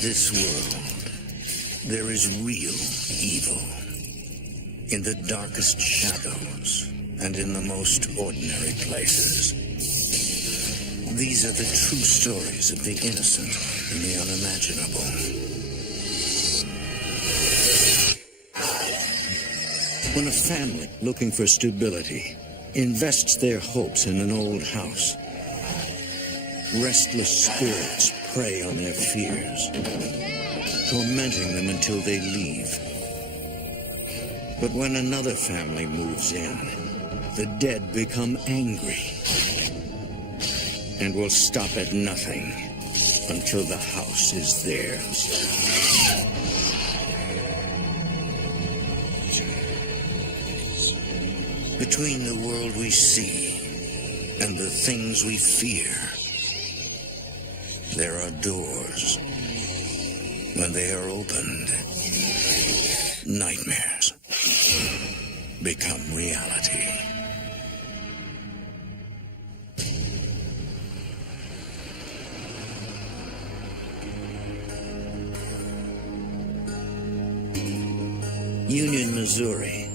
this world, there is real evil. In the darkest shadows and in the most ordinary places. These are the true stories of the innocent and the unimaginable. When a family looking for stability invests their hopes in an old house, restless spirits prey on their fears, tormenting them until they leave. But when another family moves in, the dead become angry and will stop at nothing until the house is theirs. Between the world we see and the things we fear, there are doors. When they are opened, nightmares become reality. Union, Missouri,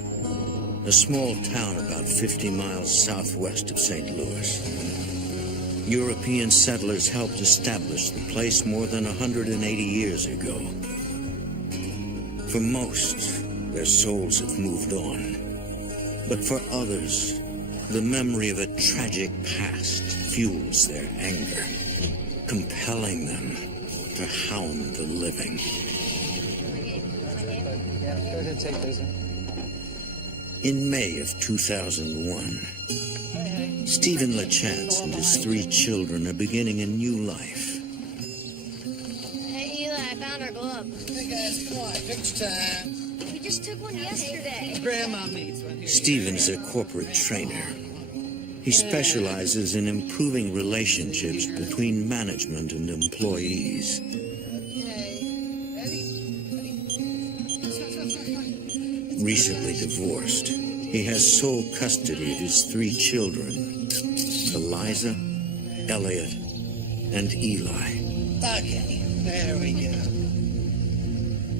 a small town about 50 miles southwest of St. Louis. European settlers helped establish the place more than 180 years ago. For most, their souls have moved on. But for others, the memory of a tragic past fuels their anger, compelling them to hound the living. Go ahead, take those in. In May of 2001, Stephen LaChance and his 3 children are beginning a new life. Hey, Eli, I found our glove. Hey, guys, come on, picture time. We just took one yesterday. Grandma needs one here. Stephen's a corporate trainer. He specializes in improving relationships between management and employees. Recently divorced, he has sole custody of his 3 children, Eliza, Elliot, and Eli. Okay, there we go.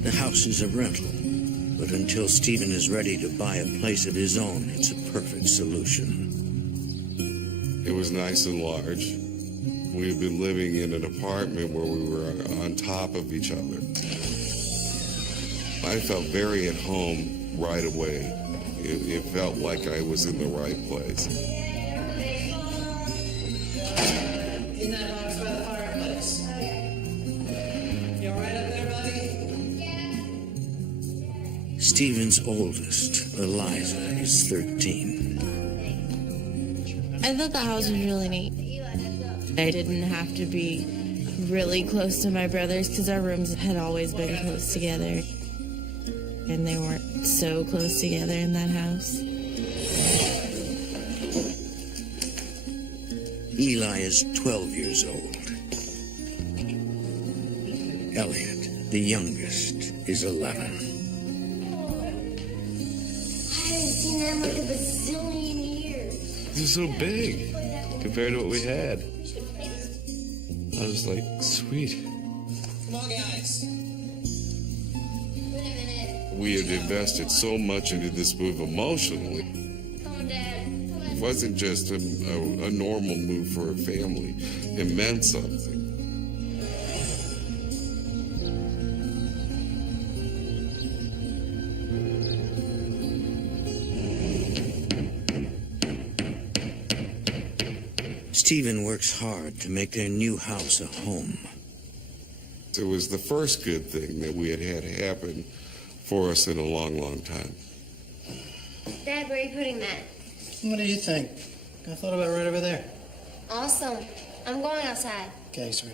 The house is a rental, but until Stephen is ready to buy a place of his own, it's a perfect solution. It was nice and large. We had been living in an apartment where we were on top of each other. I felt very at home right away. It felt like I was in the right place. In that box by the fireplace. You all right up there, buddy? Stephen's oldest, Eliza, is 13. I thought the house was really neat. I didn't have to be really close to my brothers because our rooms had always been close together. And they weren't so close together in that house. Eli is 12 years old. Elliot, the youngest, is 11. I haven't seen them like a bazillion years. This is so big compared to what we had. I was like, sweet. Come on, guys. We had invested so much into this move emotionally. Come on, Dad. It wasn't just a normal move for a family. It meant something. Stephen works hard to make their new house a home. It was the first good thing that we had had happen for us in a long, long time. Dad, where are you putting that? What do you think? I thought about right over there. Awesome. I'm going outside. Okay, sir.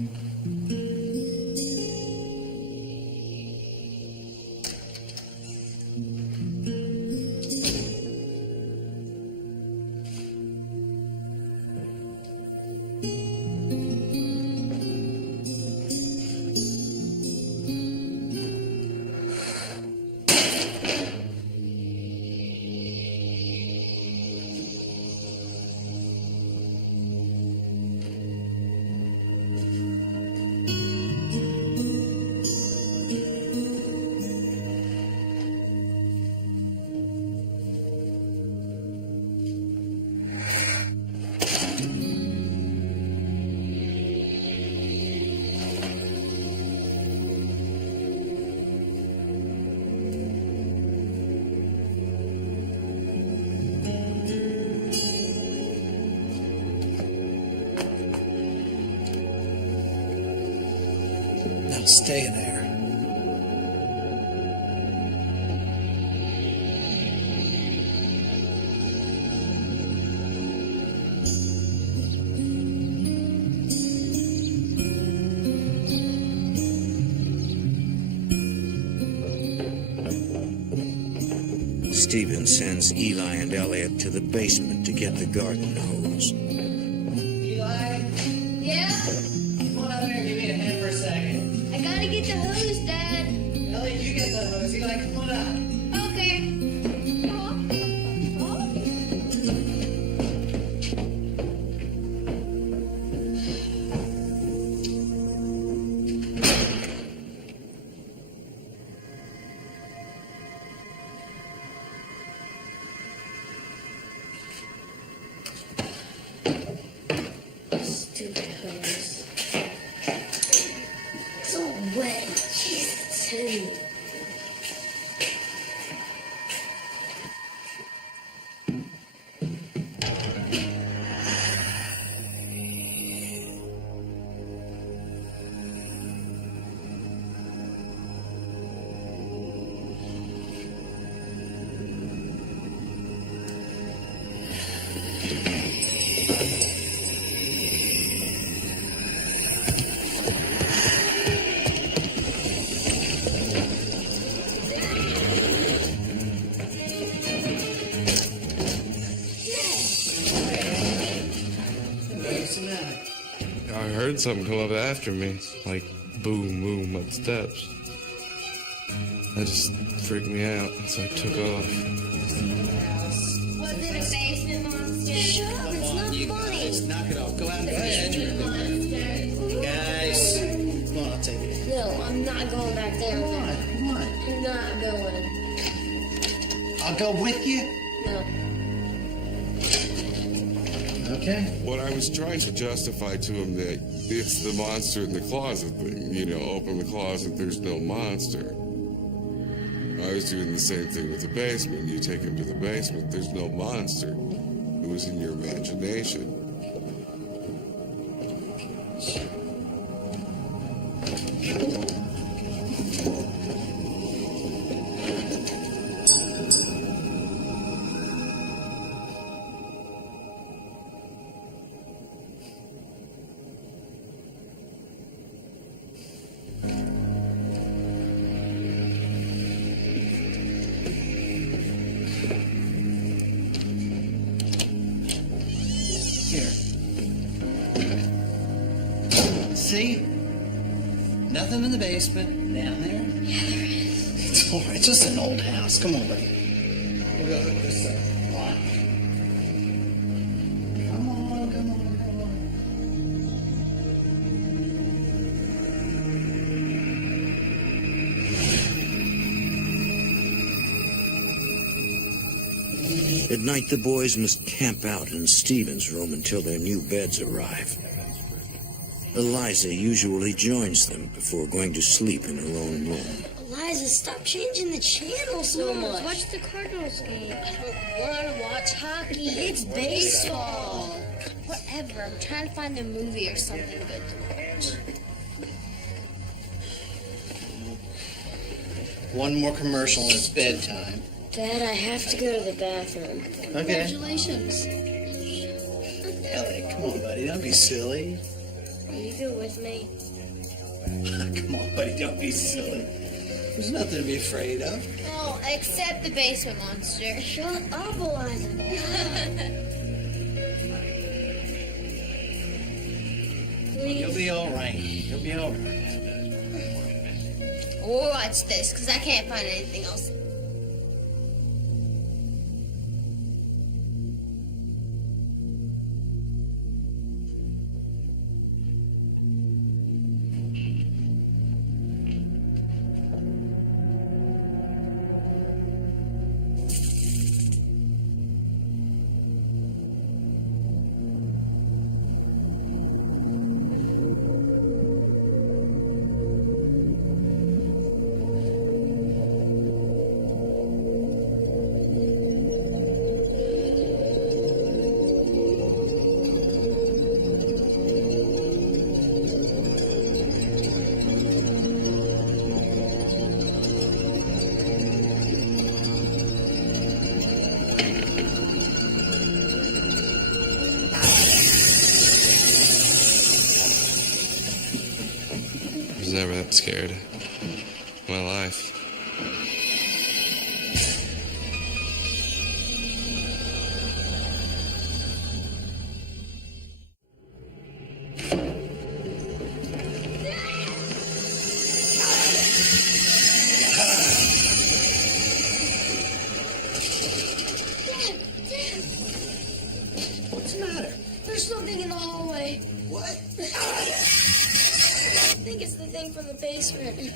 Stay there. Stephen sends Eli and Elliot to the basement to get the garden hose. Eli, Yeah? come on out here and give me a hand for a second. I gotta get the hose, Dad. Elliot, you get the hose. Eli, come on up. Okay. Stupid hose. It's all wet. Jesus, too. What's the matter? I heard something come up after me, like boom, boom up the steps. That just freaked me out, so I took off. Was it a basement monster? Shut up, it's not funny. Just knock it off. Go out and finish your bedroom. Guys, come on, I'll take it. No, I'm not going back there. Come on, come on. I'm not going. I'll go with you. No. Okay. What I was trying to justify to him that it's the monster in the closet thing, you know, open the closet, there's no monster. I was doing the same thing with the basement. You take him to the basement, there's no monster. It was in your imagination. Here. See? Nothing in the basement. Down there? Yeah, there is. It's all right. It's just an old house. Come on, buddy. We'll go look this up. Come on. Come on, come on, come on. At night, the boys must camp out in Stephen's room until their new beds arrive. Eliza usually joins them before going to sleep in her own room. Eliza, stop changing the channel so much. Watch the Cardinals game. I don't want to watch hockey. It's baseball. Whatever. I'm trying to find a movie or something good to watch. One more commercial and it's bedtime. Dad, I have to go to the bathroom. Okay. Congratulations. Elliot, come on, buddy. Don't be silly. Will you go with me? Come on, buddy. Don't be silly. There's nothing to be afraid of. Oh, except the basement monster. Shut up, Eliza. You'll be all right. You'll be all right. We'll watch this because I can't find anything else. was never that scared in my life. What's the matter? There's something in the hallway. What? I think it's the thing from the basement.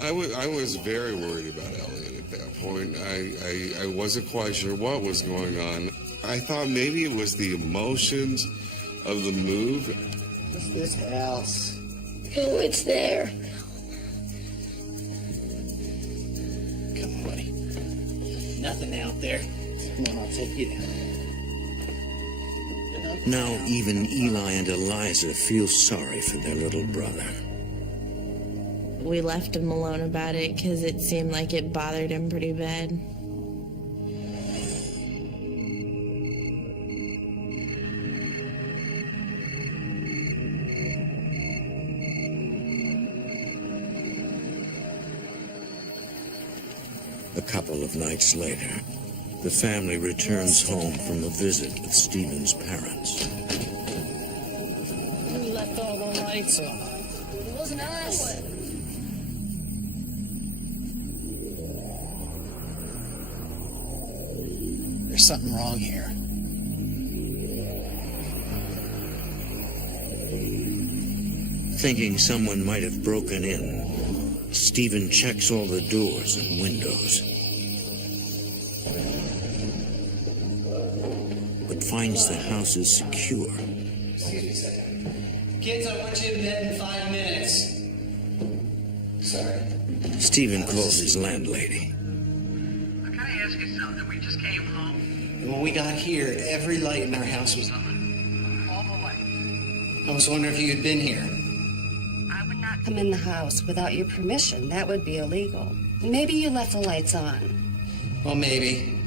I was very worried about Elliot at that point. I wasn't quite sure what was going on. I thought maybe it was the emotions of the move. What's this house? Oh, it's there. Come on, buddy. Nothing out there. Come on, I'll take you down. Now even Eli and Eliza feel sorry for their little brother. We left him alone about it because it seemed like it bothered him pretty bad. A couple of nights later, the family returns home from a visit with Stephen's parents. Who left all the lights on? It wasn't us. There's something wrong here. Thinking someone might have broken in, Stephen checks all the doors and windows, but finds the house is secure. Excuse me a second. Kids, I want you in bed in 5 minutes. Sorry. Stephen calls his landlady. Can I ask you something? We just came home. And when we got here, every light in our house was on. All the lights. I was wondering if you had been here. I would not come in the house without your permission. That would be illegal. Maybe you left the lights on. Well, maybe.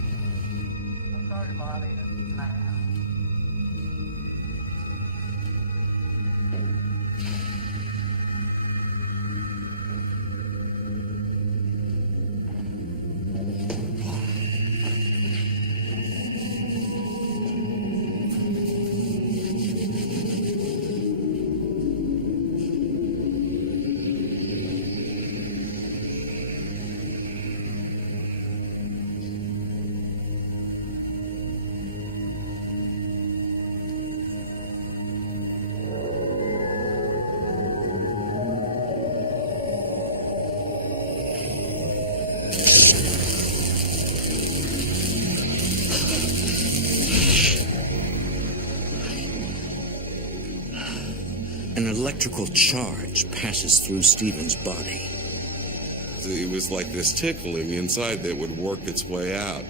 An electrical charge passes through Stephen's body. It was like this tickling inside that would work its way out.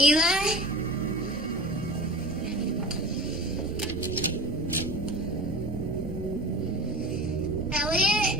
Eli? Elliot?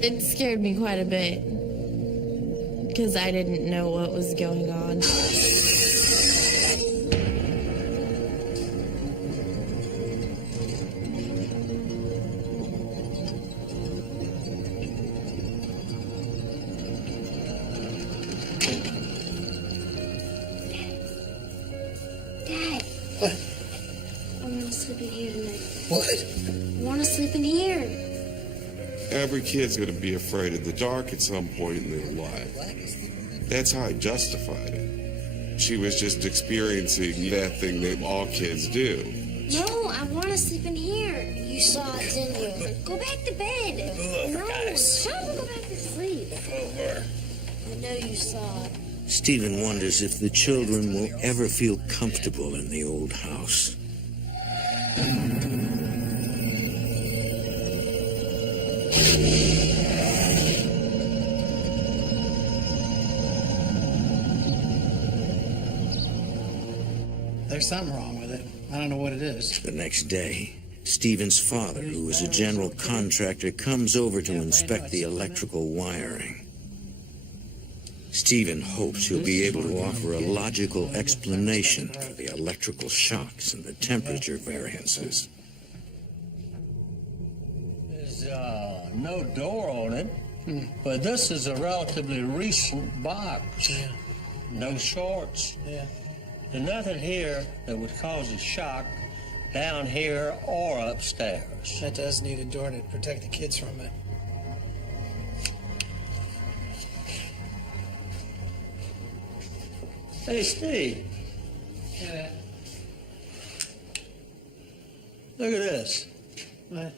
It scared me quite a bit because I didn't know what was going on. Dad. What? I want to sleep in here tonight. What? I want to sleep in here. Every kid's going to be afraid of the dark at some point in their life. That's how I justified it. She was just experiencing that thing that all kids do. No, I want to sleep in here. You saw it, didn't you? Go back to bed. No, stop and go back to sleep. I know you saw it. Stephen wonders if the children will ever feel comfortable in the old house. There's something wrong with it. I don't know what it is. The next day, Stephen's father, who is a general contractor, comes over to inspect the electrical wiring. Stephen hopes he'll be able to offer a logical explanation for the electrical shocks and the temperature variances. There's no door on it, but this is a relatively recent box. Yeah. No shorts. Yeah. There's nothing here that would cause a shock down here or upstairs. That does need a door to protect the kids from it. Hey, Steve. Yeah. Look at this. What?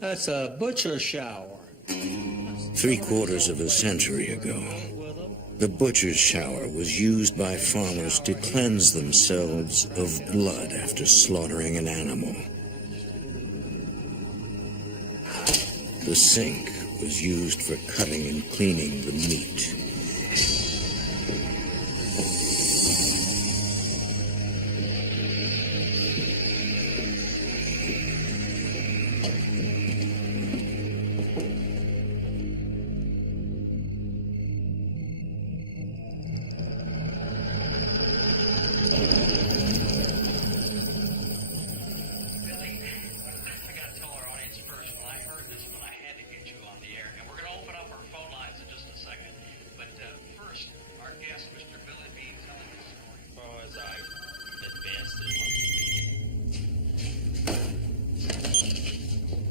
That's a butcher shower. 3/4 of a century ago, the butcher's shower was used by farmers to cleanse themselves of blood after slaughtering an animal. The sink was used for cutting and cleaning the meat.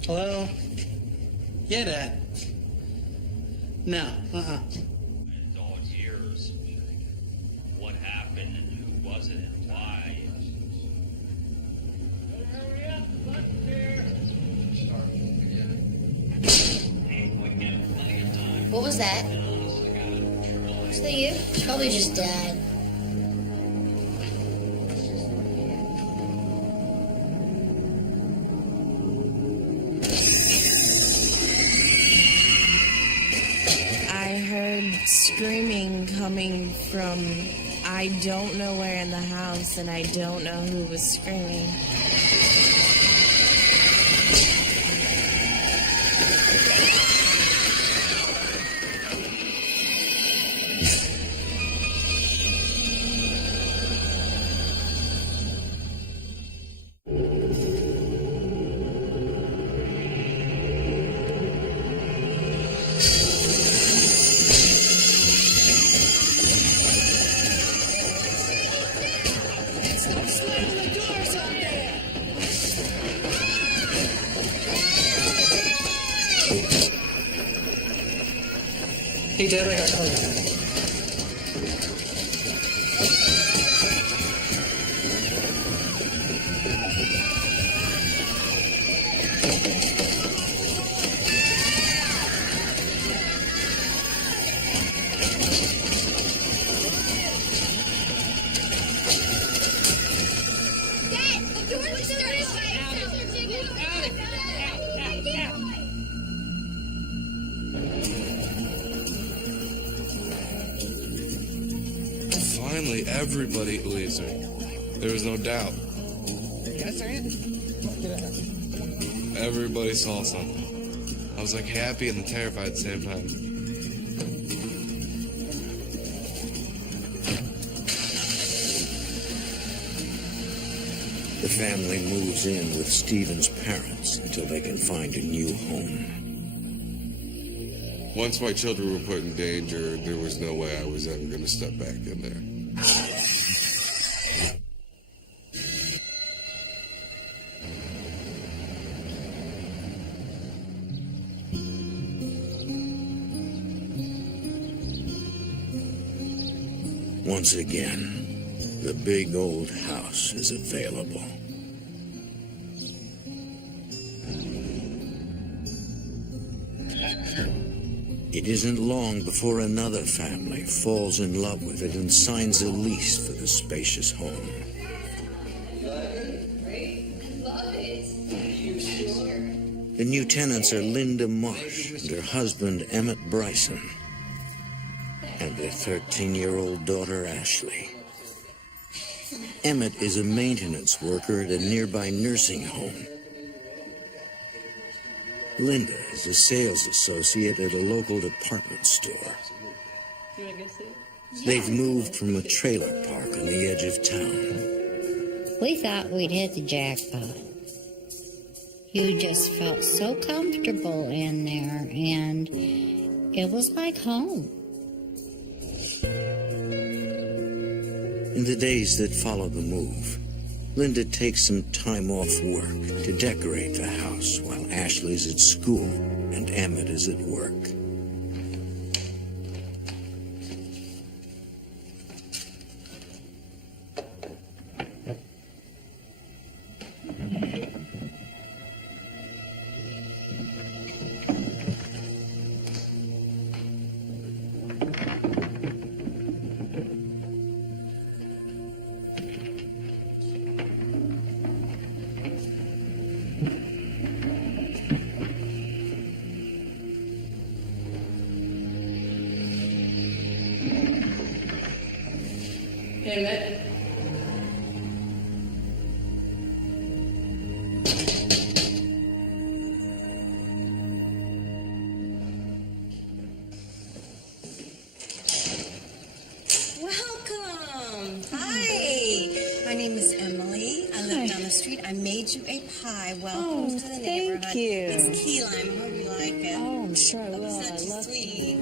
Hello? Yeah, Dad. No, In all years, what happened and who was it and why? Hurry up, button's here. What was that? Was that you? Probably just Dad. Screaming coming from I don't know where in the house, and I don't know who was screaming. Hey, Dad, I got covered. Finally, everybody believes her. There was no doubt. Yes, sir. Everybody saw something. I was like happy and terrified at the same time. The family moves in with Stephen's parents until they can find a new home. Once my children were put in danger, there was no way I was ever going to step back in there. Once again, the big old house is available. It isn't long before another family falls in love with it and signs a lease for the spacious home. The new tenants are Linda Marsh and her husband Emmett Bryson, and their 13-year-old daughter Ashley. Emmett is a maintenance worker at a nearby nursing home. Linda is a sales associate at a local department store. They've moved from a trailer park on the edge of town. We thought we'd hit the jackpot. You just felt so comfortable in there, and it was like home. In the days that follow the move, Linda takes some time off work to decorate the house while Ashley's at school and Emmett is at work. Emmett. Welcome. Hi. My name is Emily. I live down the street. I made you a pie. Welcome to the neighborhood. Thank you. It's key lime. I hope you like it. Oh, I'm sure I will. It's not I too love sweet.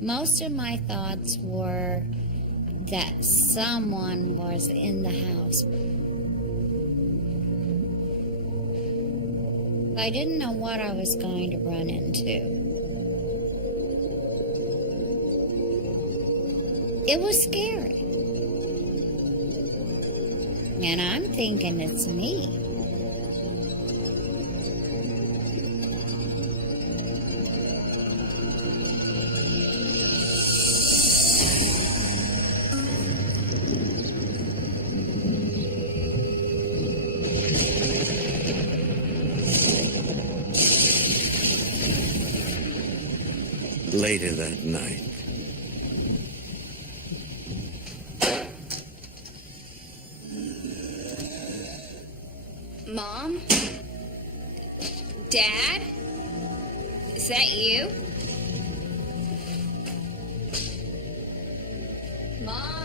Most of my thoughts were that someone was in the house. I didn't know what I was going to run into. It was scary. And I'm thinking it's me. Later that night, Mom? Dad? Is that you? Mom?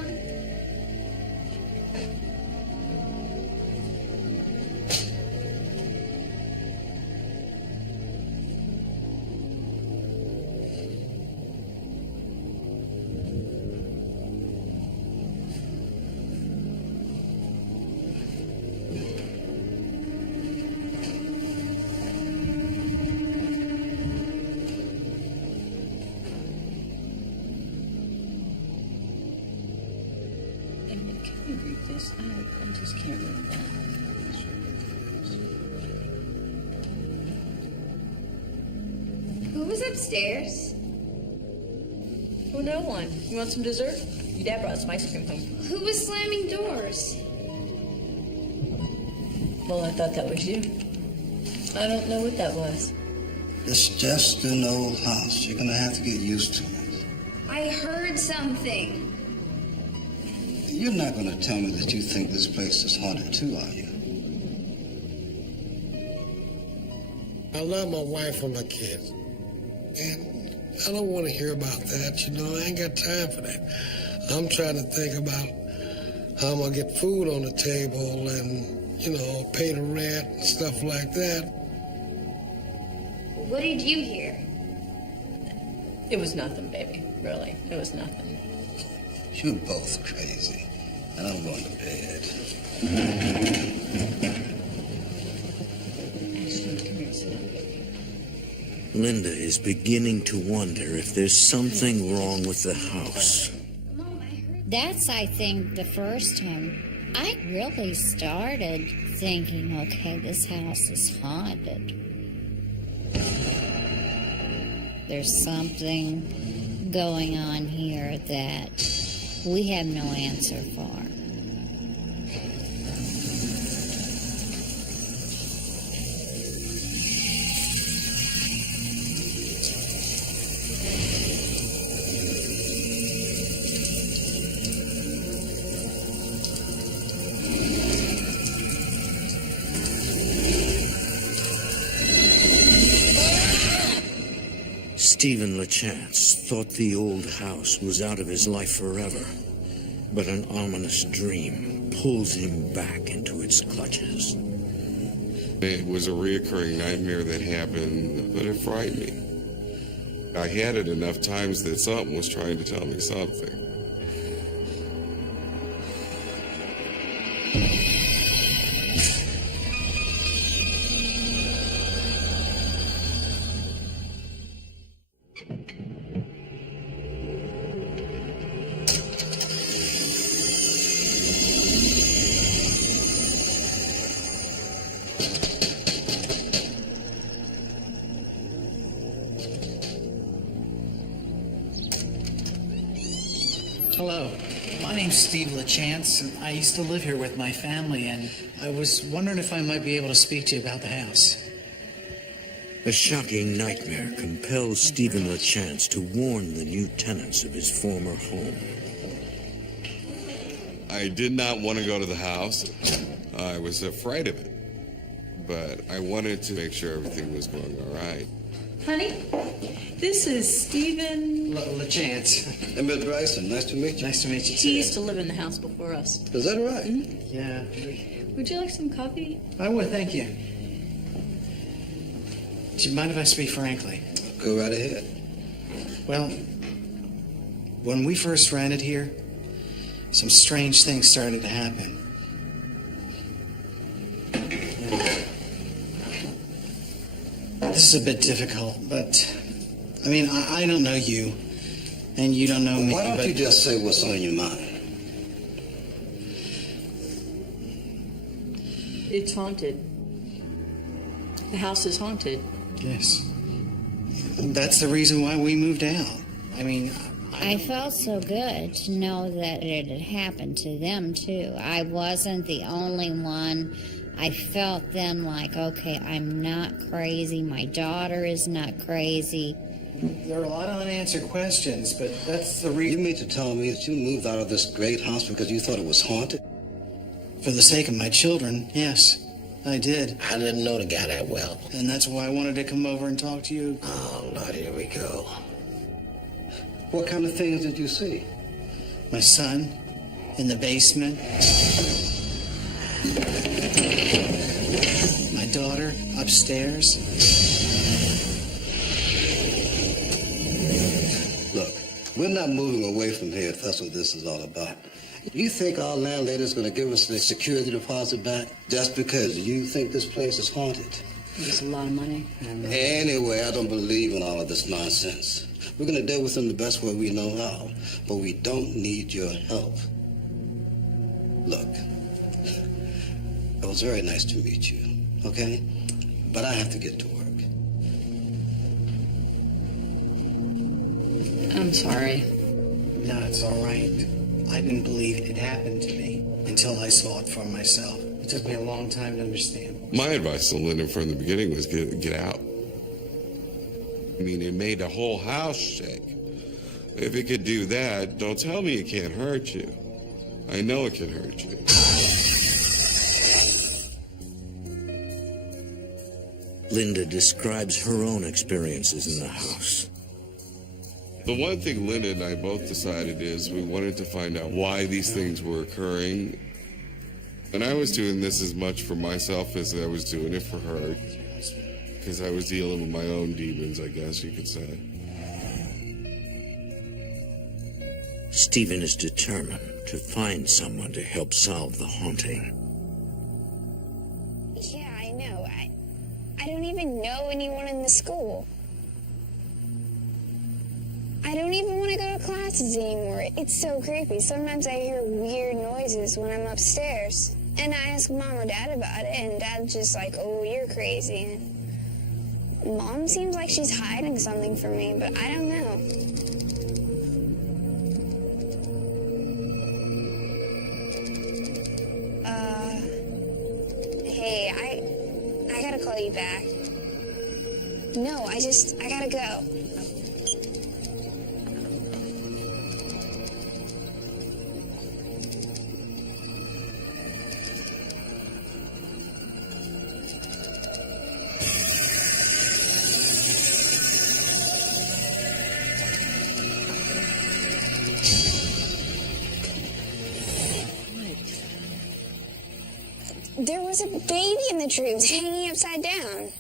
I just can't move that. Who was upstairs? Oh, no one. You want some dessert? Your dad brought some ice cream home. Who was slamming doors? Well, I thought that was you. I don't know what that was. It's just an old house. You're gonna have to get used to it. I heard something. You're not gonna tell me that you think this place is haunted too, are you? I love my wife and my kids. And I don't want to hear about that, you know. I ain't got time for that. I'm trying to think about how I'm going to get food on the table and, you know, pay the rent and stuff like that. What did you hear? It was nothing, baby. Really. It was nothing. You're both crazy. And I'm going to bed. Ashley, come here, sit down, baby. Linda is beginning to wonder if there's something wrong with the house. That's, I think, the first time I really started thinking, okay, this house is haunted. There's something going on here that we have no answer for. Stephen LeChance thought the old house was out of his life forever, but an ominous dream pulls him back into its clutches. It was a reoccurring nightmare that happened, but it frightened me. I had it enough times that something was trying to tell me something. Hello, my name's Steve LeChance, and I used to live here with my family, and I was wondering if I might be able to speak to you about the house. A shocking nightmare compels Stephen LeChance to warn the new tenants of his former home. I did not want to go to the house. I was afraid of it. But I wanted to make sure everything was going all right. Honey, this is Stephen LeChance. And Miss Bryson, nice to meet you. Nice to meet you, too. He used to live in the house before us. Is that right? Mm-hmm. Yeah. Would you like some coffee? I would, thank you. Do you mind if I speak frankly? Go right ahead. Well, when we first rented here, some strange things started to happen. This is a bit difficult, but, I mean, I don't know you, and you don't know me. Why don't you just say what's on your mind? It's haunted. The house is haunted. Yes. That's the reason why we moved out. I mean, I felt so good to know that it had happened to them, too. I wasn't the only one. I felt then like, okay, I'm not crazy. My daughter is not crazy. There are a lot of unanswered questions, but that's the reason. You mean to tell me that you moved out of this great house because you thought it was haunted? For the sake of my children, yes, I did. I didn't know the guy that well. And that's why I wanted to come over and talk to you. Oh, Lord, here we go. What kind of things did you see? My son in the basement. My daughter upstairs. Look, we're not moving away from here if that's what this is all about. You think our landlady's going to give us the security deposit back just because you think this place is haunted? It's a lot of money. Anyway, I don't believe in all of this nonsense. We're going to deal with them the best way we know how, but we don't need your help. Look, it was very nice to meet you, okay? But I have to get to work. I'm sorry. No, it's all right. I didn't believe it happened to me until I saw it for myself. It took me a long time to understand. My advice to Linda from the beginning was get out. I mean, it made the whole house shake. If it could do that, don't tell me it can't hurt you. I know it can hurt you. Linda describes her own experiences in the house. The one thing Linda and I both decided is we wanted to find out why these things were occurring. And I was doing this as much for myself as I was doing it for her. Because I was dealing with my own demons, I guess you could say. Stephen is determined to find someone to help solve the haunting. Yeah, I know. I don't even know anyone in the school. I don't even want to go to classes anymore. It's so creepy. Sometimes I hear weird noises when I'm upstairs. And I ask Mom or Dad about it, and Dad's just like, oh, you're crazy. And Mom seems like she's hiding something from me, but I don't know. Hey, I gotta call you back. No, I gotta go. There was a baby in the tree. It was hanging upside down.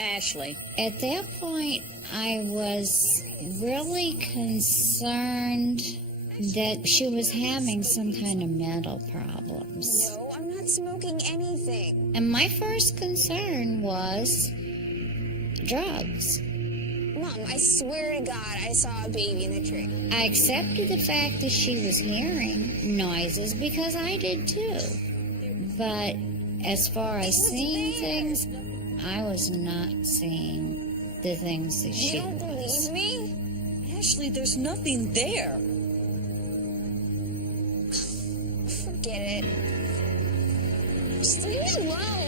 Ashley. At that point, I was really concerned that she was having some kind of mental problems. No, I'm not smoking anything. And my first concern was drugs. Mom, I swear to God, I saw a baby in the tree. I accepted the fact that she was hearing noises because I did too. But as far as seeing things, I was not seeing the things that she was. You don't believe me? Ashley, there's nothing there. Forget it. Just leave me alone.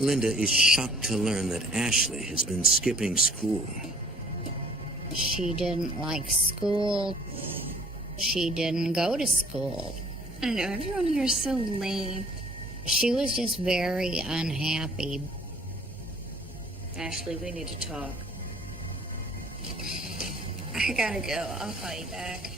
Linda is shocked to learn that Ashley has been skipping school. She didn't like school. She didn't go to school. I know, everyone here is so lame. She was just very unhappy. Ashley, we need to talk. I gotta go. I'll call you back.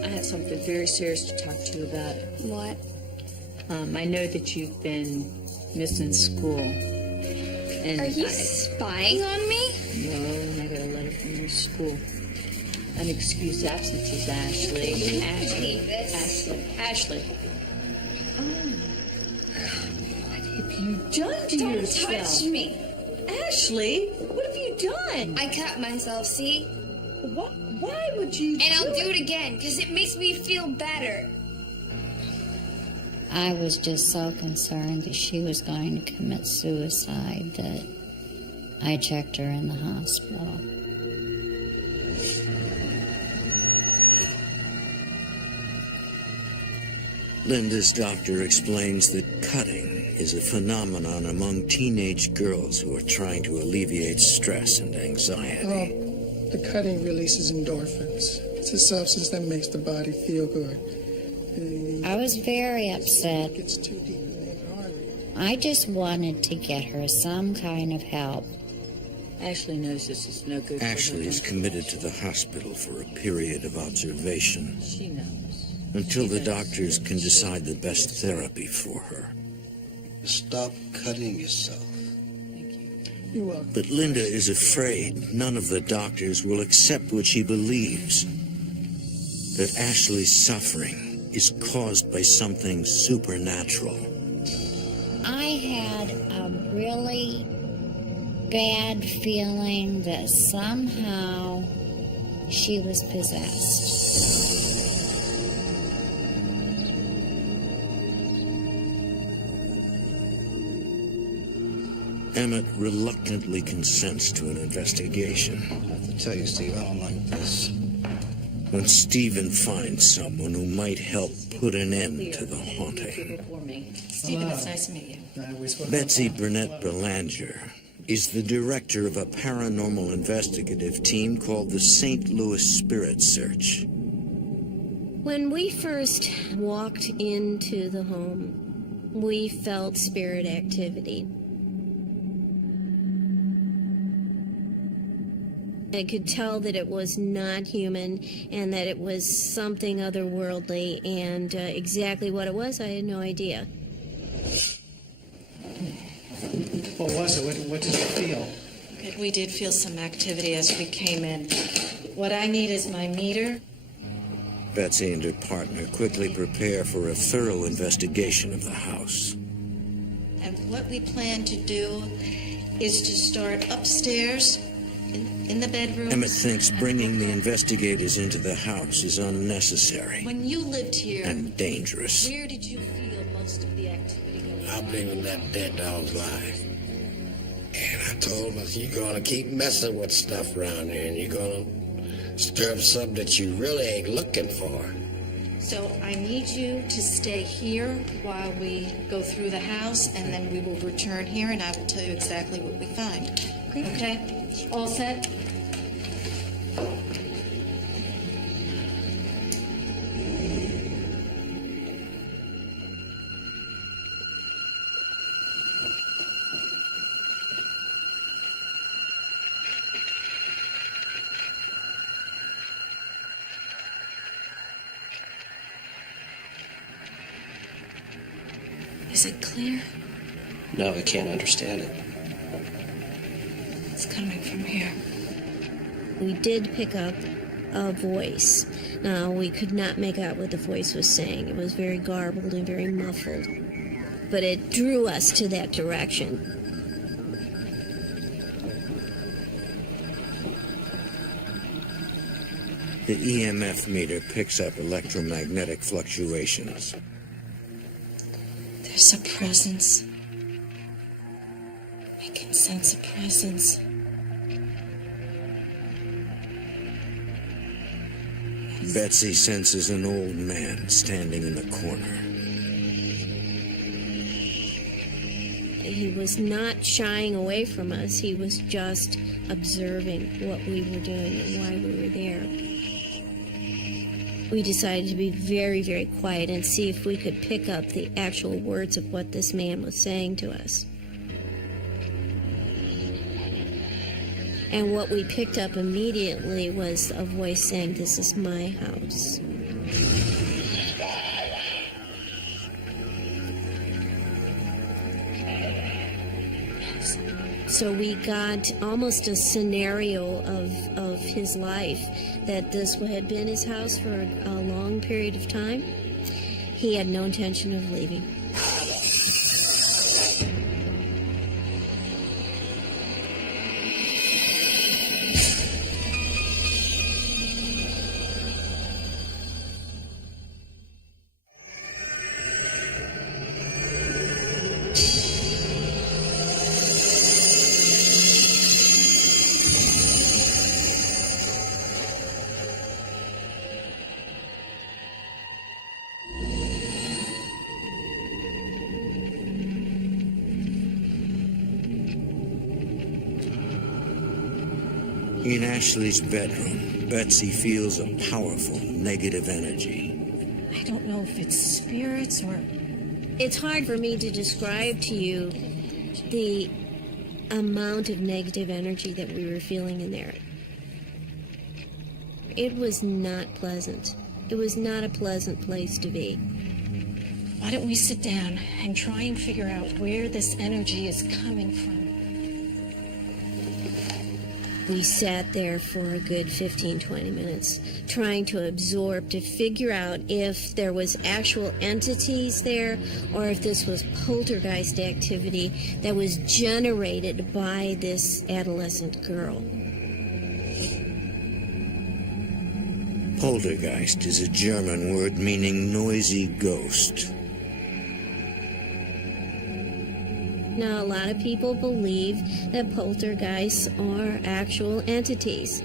I have something very serious to talk to you about. What? I know that you've been missing school. And Are you spying on me? No, I got a letter from your school. Unexcused absences, Ashley. Ashley. Oh. What have you done to yourself? Don't touch me. Ashley, what have you done? I cut myself, see? Why would you And I'll do it again, because it makes me feel better. I was just so concerned that she was going to commit suicide that I checked her in the hospital. Linda's doctor explains that cutting is a phenomenon among teenage girls who are trying to alleviate stress and anxiety. The cutting releases endorphins. It's a substance that makes the body feel good. I was very upset. It gets too deep in the artery. I just wanted to get her some kind of help. Ashley knows this is no good. Ashley is committed to the hospital for a period of observation. She knows. Until the doctors can decide the best therapy for her. Stop cutting yourself. You're welcome. But Linda is afraid none of the doctors will accept what she believes. That Ashley's suffering is caused by something supernatural. I had a really bad feeling that somehow she was possessed. Emmett reluctantly consents to an investigation. I have to tell you, Steve, I don't like this. When Stephen finds someone who might help put an end to the haunting. Stephen, it's nice to meet you. Betsy Burnett Belanger is the director of a paranormal investigative team called the St. Louis Spirit Search. When we first walked into the home, we felt spirit activity. I could tell that it was not human and that it was something otherworldly, and exactly what it was, I had no idea. What was it? What did you feel? We did feel some activity as we came in. What I need is my meter. Betsy and her partner quickly prepare for a thorough investigation of the house. And what we plan to do is to start upstairs in the bedroom. Emmett thinks bringing the investigators into the house is unnecessary When you lived here, and dangerous. where did you feel most of the activity going I believe in that dead dog's life. And I told him, you're going to keep messing with stuff around here, and you're going to stir up something that you really ain't looking for. So I need you to stay here while we go through the house, and then we will return here, and I will tell you exactly what we find. Okay? All set? Is it clear? No, I can't understand it. It's coming from here. We did pick up a voice. Now, we could not make out what the voice was saying. It was very garbled and very muffled. But it drew us to that direction. The EMF meter picks up electromagnetic fluctuations. There's a presence. I can sense a presence. Betsy senses an old man standing in the corner. He was not shying away from us. He was just observing what we were doing and why we were there. We decided to be very, very quiet and see if we could pick up the actual words of what this man was saying to us. And what we picked up immediately was a voice saying, "This is my house." So we got almost a scenario of his life, that this had been his house for a long period of time. He had no intention of leaving. In Ashley's bedroom, Betsy feels a powerful negative energy. I don't know if it's spirits or... It's hard for me to describe to you the amount of negative energy that we were feeling in there. It was not pleasant. It was not a pleasant place to be. Why don't we sit down and try and figure out where this energy is coming from? We sat there for a good 15-20 minutes trying to absorb, to figure out if there was actual entities there or if this was poltergeist activity that was generated by this adolescent girl. Poltergeist is a German word meaning noisy ghost. Now, a lot of people believe that poltergeists are actual entities.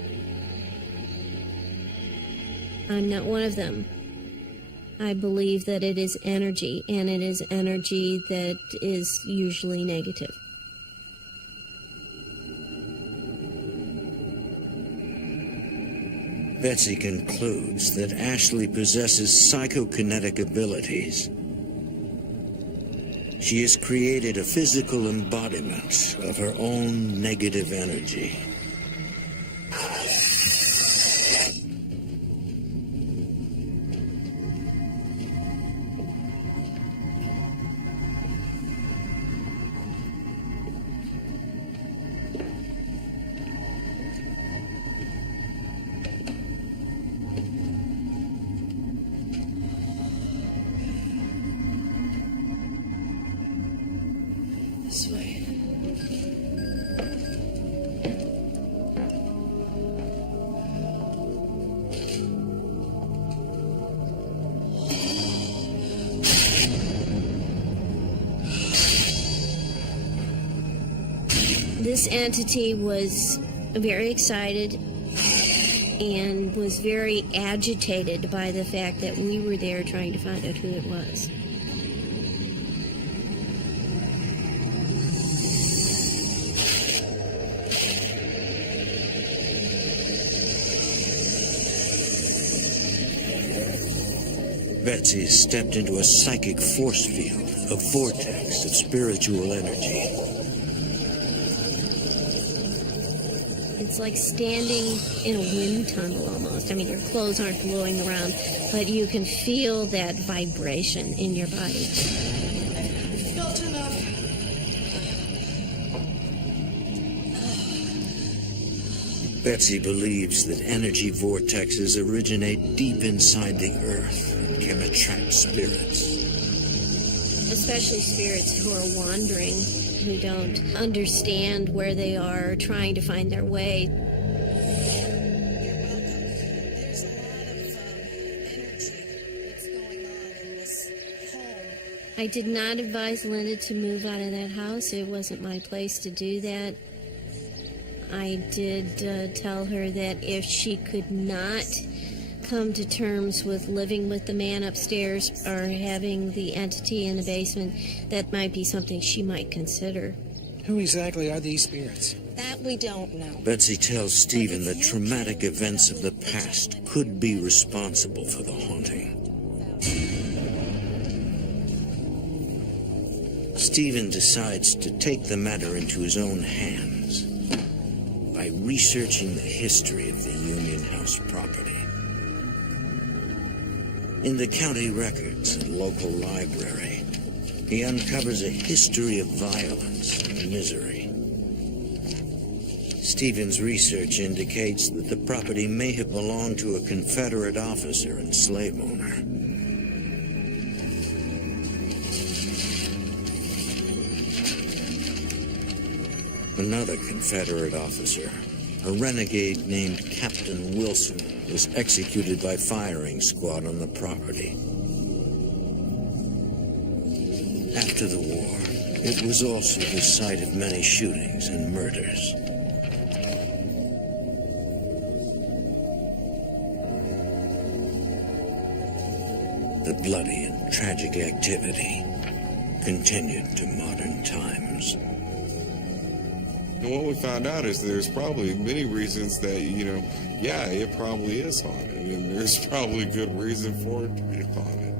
I'm not one of them. I believe that it is energy, and it is energy that is usually negative. Betsy concludes that Ashley possesses psychokinetic abilities. She has created a physical embodiment of her own negative energy. This way. This entity was very excited and was very agitated by the fact that we were there trying to find out who it was. Betsy has stepped into a psychic force field, a vortex of spiritual energy. It's like standing in a wind tunnel almost. I mean, your clothes aren't blowing around, but you can feel that vibration in your body. Felt enough. Betsy believes that energy vortexes originate deep inside the earth and can attract spirits. Especially spirits who are wandering, who don't understand where they are, trying to find their way. There's a lot of energy that's going on in this home. I did not advise Linda to move out of that house. It wasn't my place to do that. I did tell her that if she could not come to terms with living with the man upstairs or having the entity in the basement, that might be something she might consider. Who exactly are these spirits? That we don't know. Betsy tells Stephen that traumatic events of the past could be responsible for the haunting. Stephen decides to take the matter into his own hands by researching the history of the Union House property. In the county records and local library, he uncovers a history of violence and misery. Stephen's research indicates that the property may have belonged to a Confederate officer and slave owner. Another Confederate officer, a renegade named Captain Wilson, was executed by firing squad on the property. After the war, it was also the site of many shootings and murders. The bloody and tragic activity continued to modern times. And what we found out is there's probably many reasons that, yeah, it probably is haunted, and there's probably good reason for it to be haunted.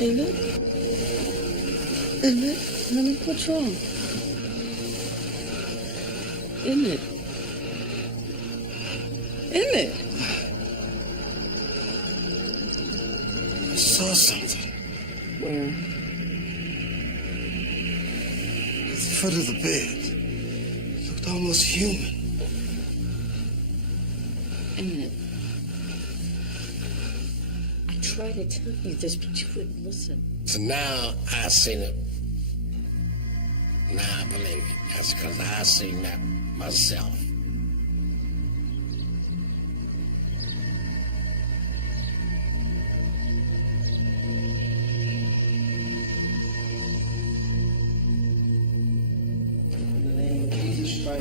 Emmett? Emmett, honey, what's wrong? Emmett. Emmett. I saw something. Where? At the foot of the bed. It looked almost human. Emmett. I tried to tell you this, but you wouldn't listen. So now I seen it. Now I believe it. That's because I seen that myself.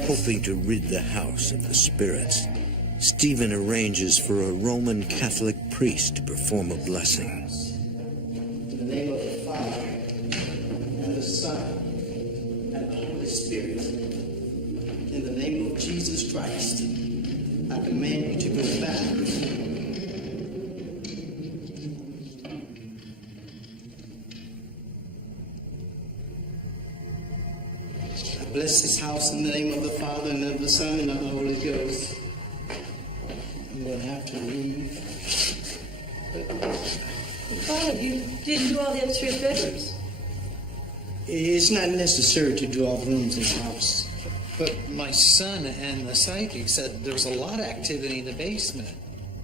Hoping to rid the house of the spirits, Stephen arranges for a Roman Catholic priest to perform a blessing. In the name of the Father, and the Son, and the Holy Spirit, in the name of Jesus Christ, I command you to go back. I bless this house in the name of the Father, and of the Son, and of the Holy Ghost. I'm going to have to leave. Oh, you didn't do all the upstairs bedrooms. It's not necessary to do all rooms in the house. But my son and the psychic said there was a lot of activity in the basement.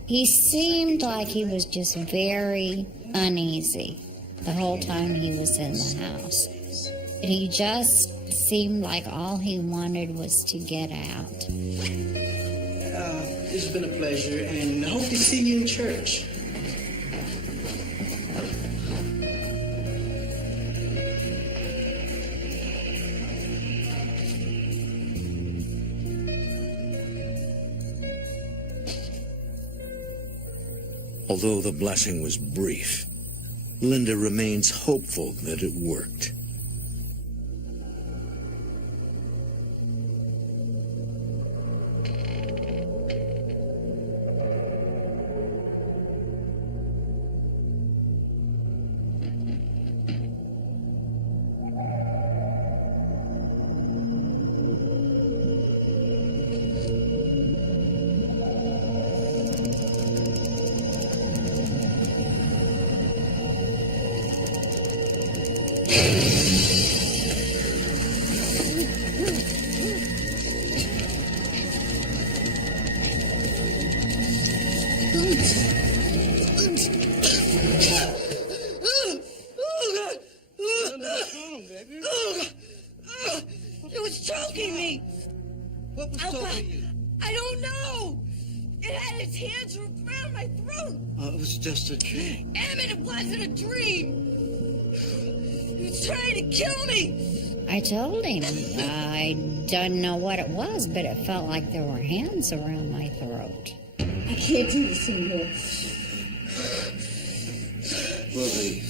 He seemed like he was just very uneasy the whole time he was in the house. He just seemed like all he wanted was to get out. It's been a pleasure, and I hope to see you in church. Although the blessing was brief, Linda remains hopeful that it worked. It was choking me. What was choking you? I don't know. It had its hands around my throat. It was just a dream. Emmett, it wasn't a dream. He was trying to kill me. I told him I don't know what it was, but it felt like there were hands around my throat. I can't do this anymore. We'll leave.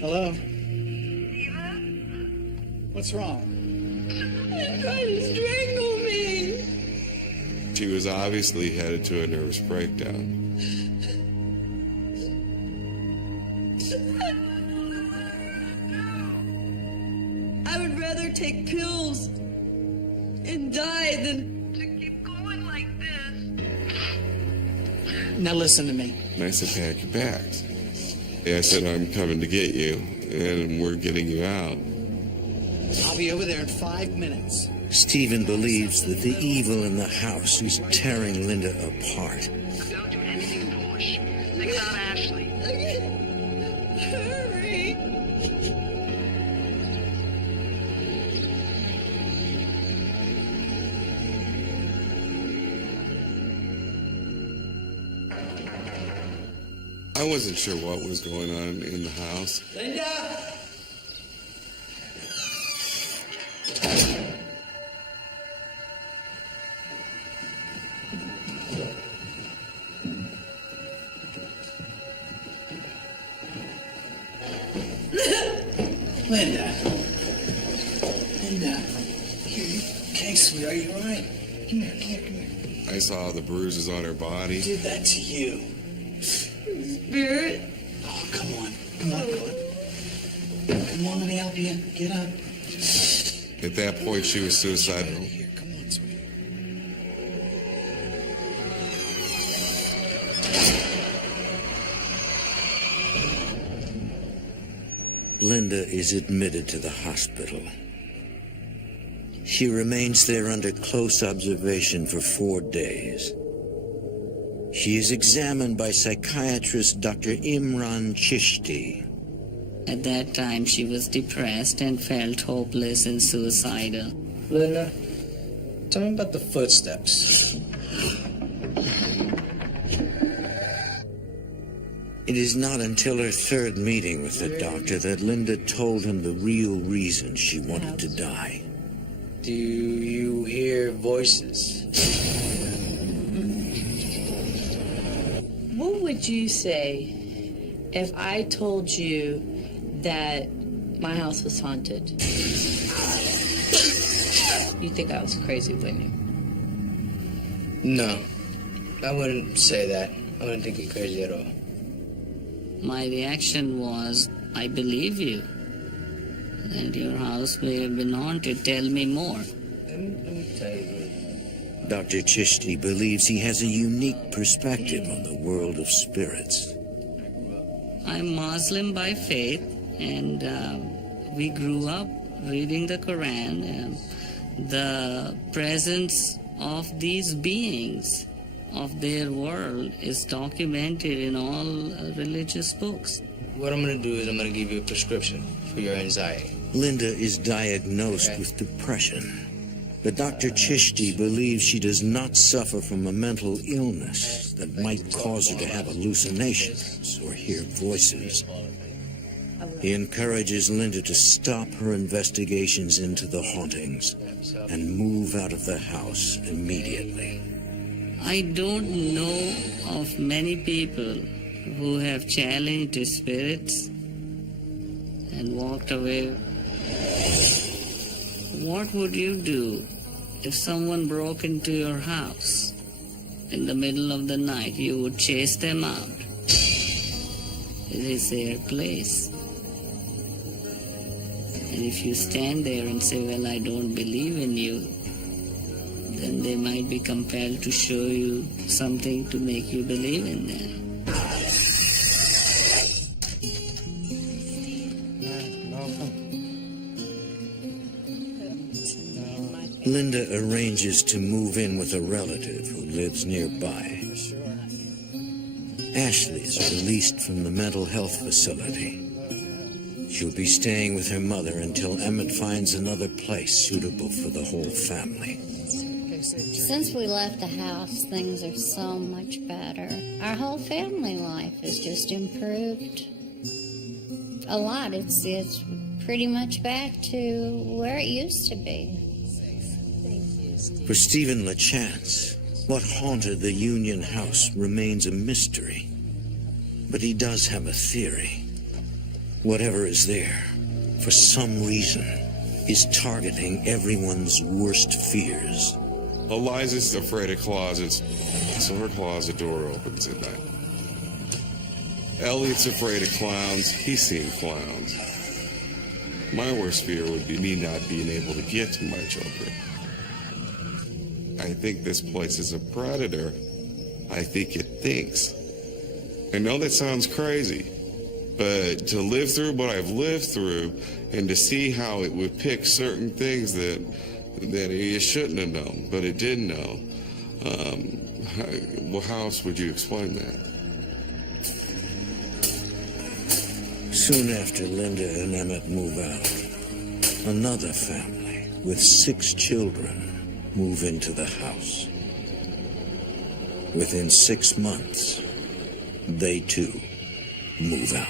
Hello? What's wrong? They're trying to strangle me. She was obviously headed to a nervous breakdown. I would rather take pills and die than to keep going like this. Now listen to me. And I said, pack your bags. I said, I'm coming to get you, and we're getting you out. I'll be over there in 5 minutes. Stephen believes that the evil in the house is tearing Linda apart. Don't do anything foolish. Think about Ashley. Hurry. I wasn't sure what was going on in the house. Linda! Linda. Linda. Okay, sweetie, are you all right? Come here, come here, come here. I saw the bruises on her body. Who did that to you? Spirit. Oh, come on. Come on, come on. Come on, let me help you. Get up. At that point, she was suicidal. Here, come on, sweetie. Linda is admitted to the hospital. She remains there under close observation for 4 days. She is examined by psychiatrist Dr. Imran Chishti. At that time, she was depressed and felt hopeless and suicidal. Linda, tell me about the footsteps. It is not until her third meeting with the doctor that Linda told him the real reason she wanted to die. Do you hear voices? What would you say if I told you that my house was haunted? You'd think I was crazy, wouldn't you? No, I wouldn't say that. I wouldn't think you're crazy at all. My reaction was, I believe you. And your house may have been haunted. Tell me more. Let me tell you. Dr. Chishti believes he has a unique perspective on the world of spirits. I'm Muslim by faith, and we grew up reading the Quran. The presence of these beings, of their world, is documented in all religious books. What I'm going to do is I'm going to give you a prescription for your anxiety. Linda is diagnosed with depression, but Dr. Chishti believes she does not suffer from a mental illness that might cause her to have hallucinations or hear voices. He encourages Linda to stop her investigations into the hauntings and move out of the house immediately. I don't know of many people who have challenged the spirits and walked away. What would you do if someone broke into your house in the middle of the night? You would chase them out. It is their place. And if you stand there and say, well, I don't believe in you, then they might be compelled to show you something to make you believe in them. Linda arranges to move in with a relative who lives nearby. Ashley is released from the mental health facility. She'll be staying with her mother until Emmett finds another place suitable for the whole family. Since we left the house, things are so much better. Our whole family life has just improved a lot. It's pretty much back to where it used to be. For Stephen LaChance, what haunted the Union House remains a mystery. But he does have a theory. Whatever is there, for some reason, is targeting everyone's worst fears. Eliza's afraid of closets, so her closet door opens at night. Elliot's afraid of clowns. He's seen clowns. My worst fear would be me not being able to get to my children. I think this place is a predator. I think it thinks. I know that sounds crazy, but to live through what I've lived through and to see how it would pick certain things that it shouldn't have known, but it did know, how else would you explain that? Soon after Linda and Emmett move out, another family with 6 children move into the house. Within 6 months, they too move out.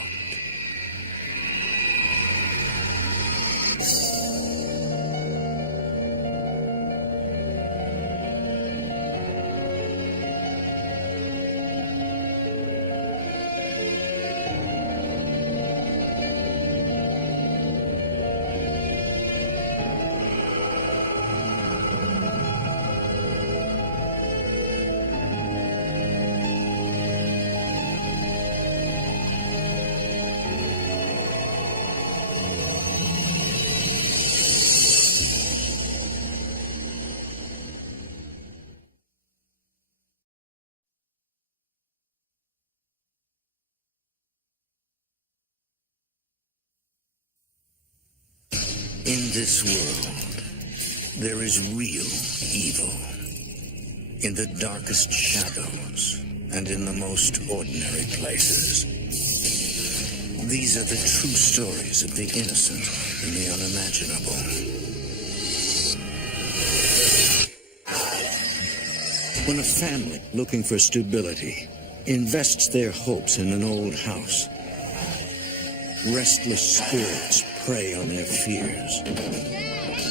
In this world, there is real evil. In the darkest shadows and in the most ordinary places. These are the true stories of the innocent and the unimaginable. When a family looking for stability invests their hopes in an old house, restless spirits prey on their fears,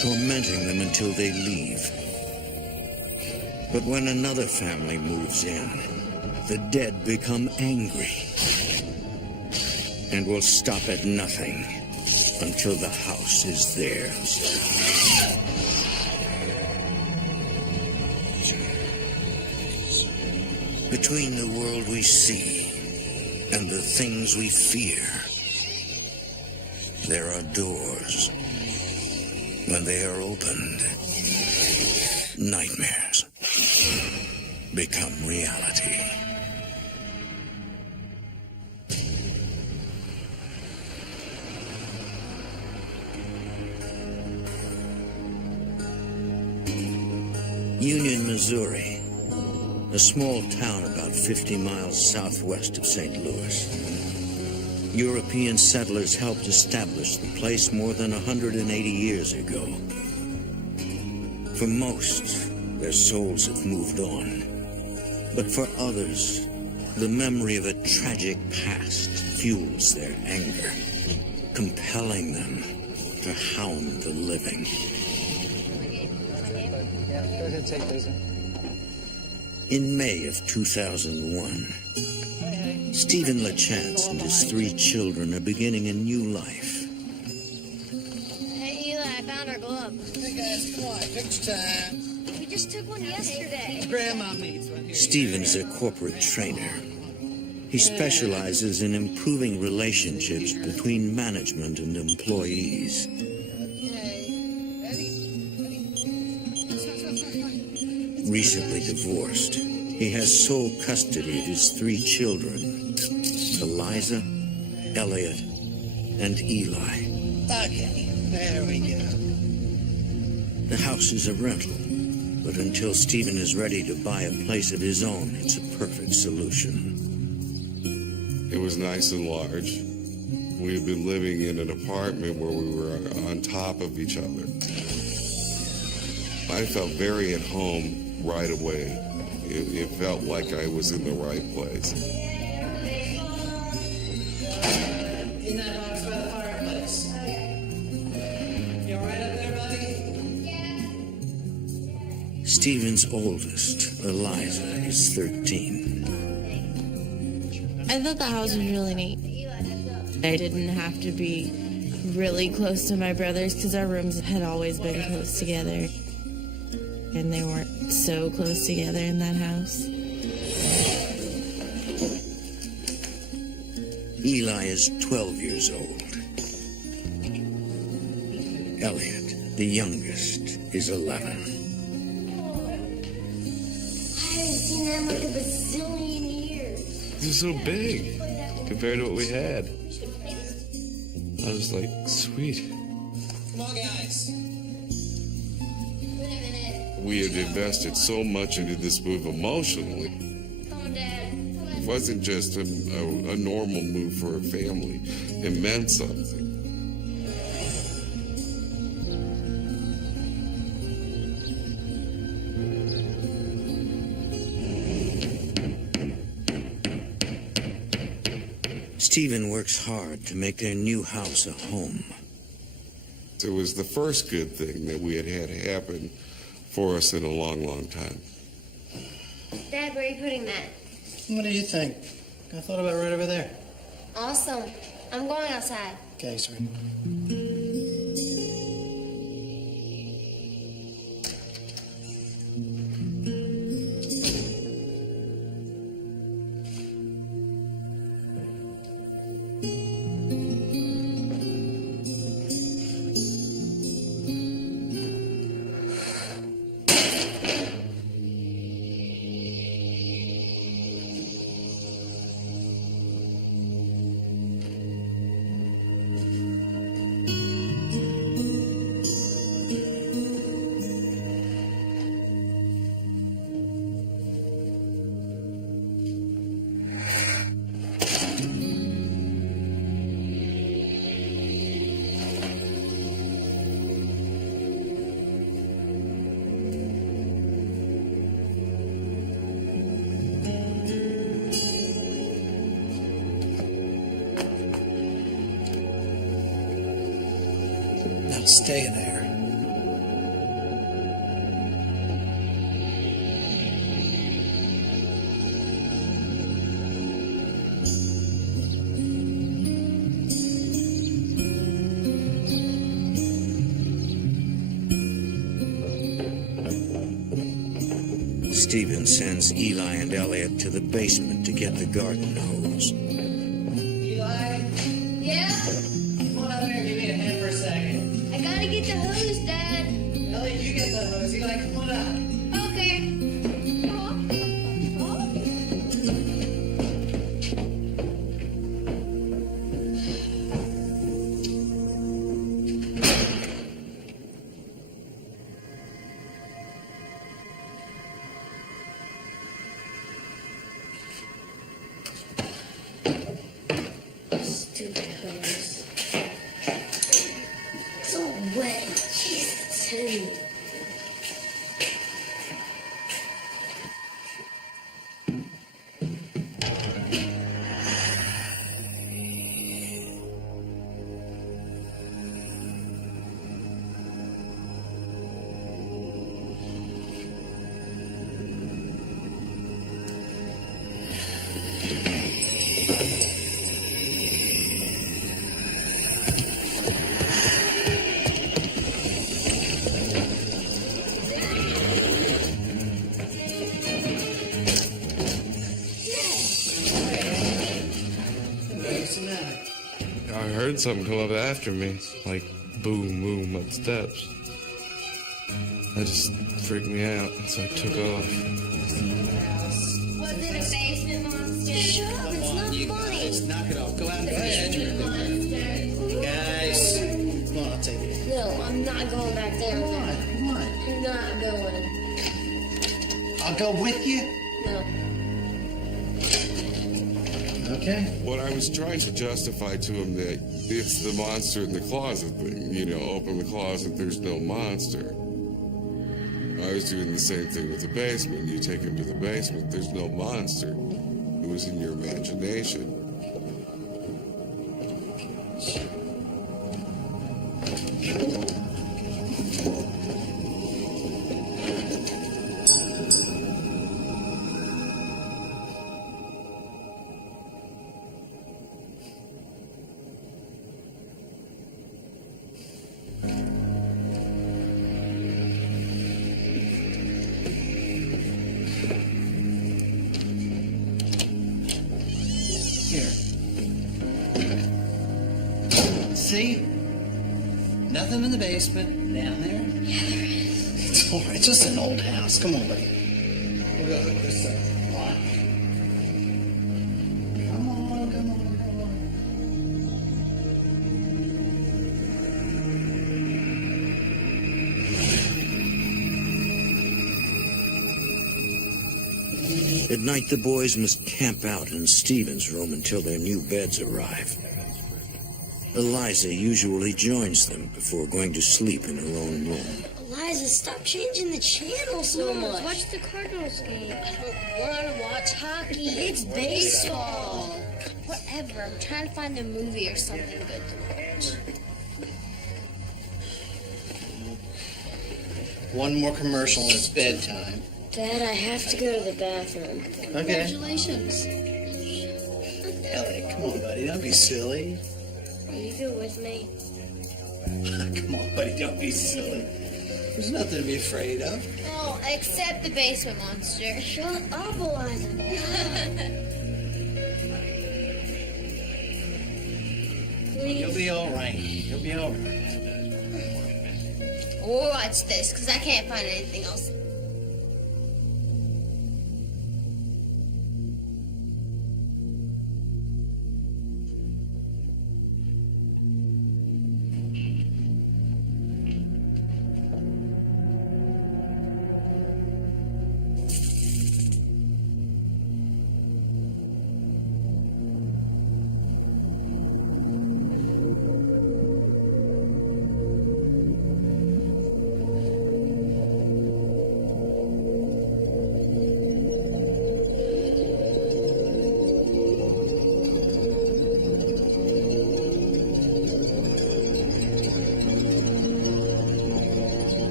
tormenting them until they leave. But when another family moves in, the dead become angry and will stop at nothing until the house is theirs. Between the world we see and the things we fear, there are doors. When they are opened, nightmares become reality. Union, Missouri, a small town about 50 miles southwest of St. Louis. European settlers helped establish the place more than 180 years ago. For most, their souls have moved on. But for others, the memory of a tragic past fuels their anger, compelling them to hound the living. Go ahead, take those in. In May of 2001, Stephen LaChance and his 3 children are beginning a new life. Hey, Eli, I found our glove. Hey, guys, come on, picture time. We just took one yesterday. Grandma needs one here. Stephen's a corporate trainer. He specializes in improving relationships between management and employees. Recently divorced, he has sole custody of his 3 children, Eliza, Elliot, and Eli. Okay, there we go. The house is a rental, but until Stephen is ready to buy a place of his own, it's a perfect solution. It was nice and large. We had been living in an apartment where we were on top of each other. I felt very at home right away. It felt like I was in the right place. In that box by the fireplace. You all right up there, buddy? Stephen's oldest, Eliza, is 13. I thought the house was really neat. I didn't have to be really close to my brothers because our rooms had always been close together. And they weren't so close together in that house. Eli is 12 years old. Elliot, the youngest, is 11. I haven't seen them like a bazillion years. This is so big compared to what we had. I was like, sweet. Come on, guys. We had invested so much into this move emotionally. It wasn't just a normal move for a family. It meant something. Stephen works hard to make their new house a home. It was the first good thing that we had had happen for us in a long, long time. Dad, where are you putting that? What do you think? I thought about right over there. Awesome. I'm going outside. Okay, sir. Now stay there. Stephen sends Eli and Elliot to the basement to get the garden hose. Eli? Yeah? Come on out here and give me a hand for a second. I gotta get the hose, Dad. Elliot, you get the hose. Eli, come on out. Okay. Stupid hose. It's all wet. Jesus, Timmy. I heard something come up after me, like boom, boom up the steps. That just freaked me out, so I took off. Was it a basement monster? Shut up, it's not funny. Just knock it off. Go out and finish your drink. Guys, come on, I'll take it. No, I'm not going back there. Come on. I'm not going. I'll go with you. No. Okay. What I was trying to justify to him that it's the monster in the closet thing, open the closet, there's no monster. I was doing the same thing with the basement. You take him to the basement, there's no monster. It was in your imagination. Here. See? Nothing in the basement. Down there? Yeah, there is. It's all right. It's just an old house. Come on, buddy. We'll go look this up. Come on. Come on, come on, come on. At night, the boys must camp out in Stephen's room until their new beds arrive. Eliza usually joins them before going to sleep in her own room. equalizers. Stop changing the channel so much. Watch the Cardinals game. I don't want to watch hockey. It's baseball. Whatever. I'm trying to find a movie or something good to watch. One more commercial and it's bedtime. Dad, I have to go to the bathroom. Okay. Congratulations. Elliot, come on, buddy. Don't be silly. Will you go with me? Come on, buddy. Don't be silly. There's nothing to be afraid of. Oh, except the basement monster. Shut up, Eliza. You'll be all right. You'll be all right. We'll watch this, because I can't find anything else.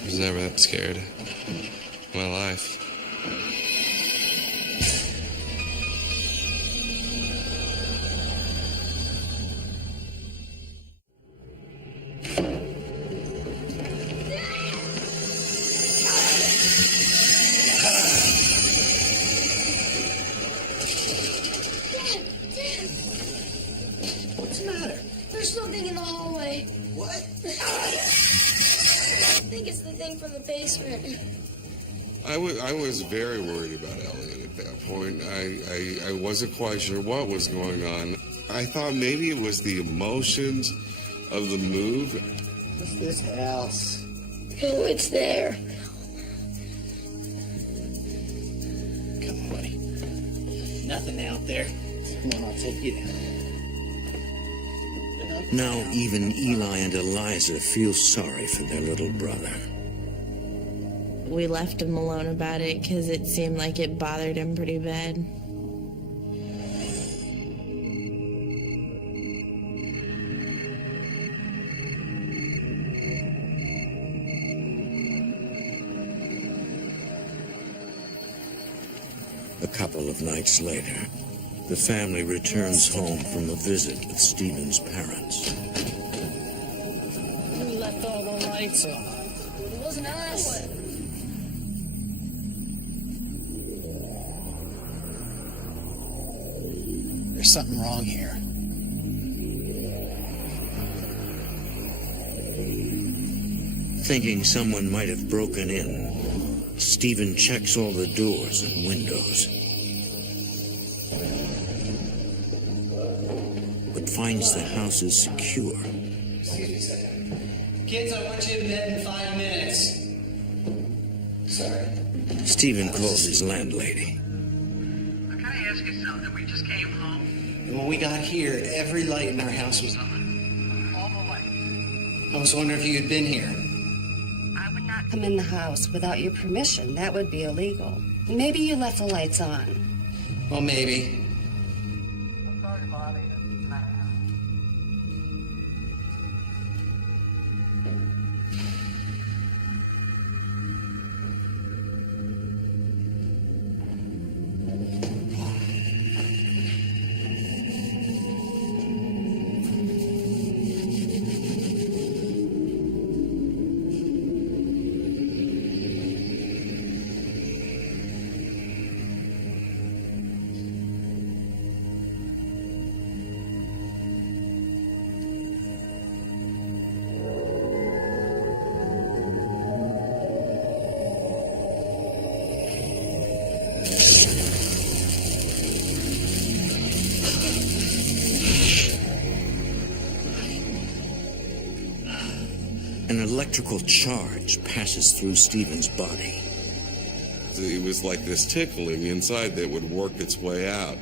I was never that scared in my life. What's the matter? There's something in the hallway. What? I think it's the thing from the basement. I was very worried about Elliot at that point. I wasn't quite sure what was going on. I thought maybe it was the emotions of the move. What's this house? Oh, it's there. Come on, buddy. Nothing out there. Come on, I'll take you down. Now even Eli and Eliza feel sorry for their little brother. We left him alone about it because it seemed like it bothered him pretty bad. A couple of nights later, the family returns home from a visit with Stephen's parents. Who left all the lights on? It wasn't us. There's something wrong here. Thinking someone might have broken in, Stephen checks all the doors and windows, but finds the house is secure. Excuse me a second. Kids, I want you in bed in 5 minutes. Sorry. Stephen calls his landlady. Can I ask you something? We just came home. And when we got here, every light in our house was on. All the lights. I was wondering if you had been here. Come in the house without your permission. That would be illegal. Maybe you left the lights on. Well, maybe. An electrical charge passes through Stephen's body. it was like this tickling inside that would work its way out.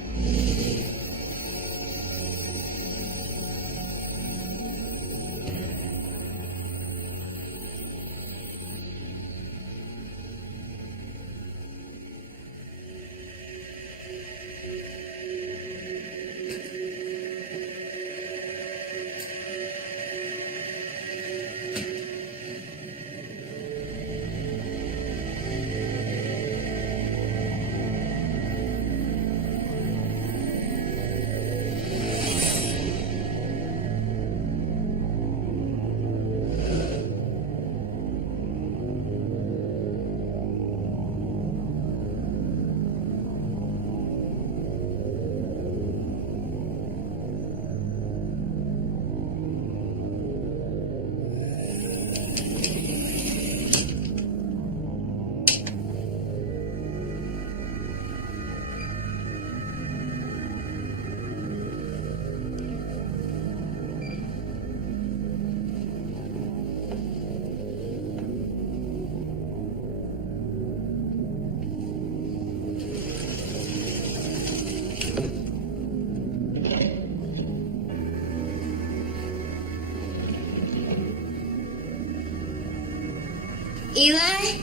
Eli?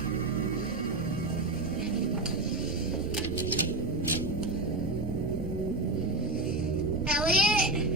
Elliot?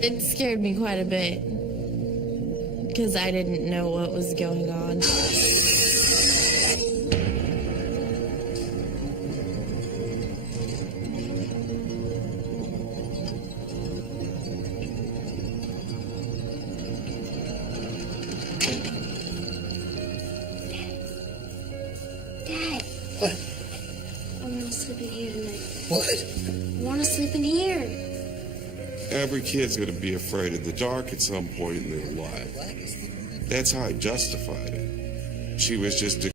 It scared me quite a bit because I didn't know what was going on. Dad. What? I want to sleep in here tonight. What? I want to sleep in here. Every kid's going to be afraid of the dark at some point in their life. That's how I justified it. She was just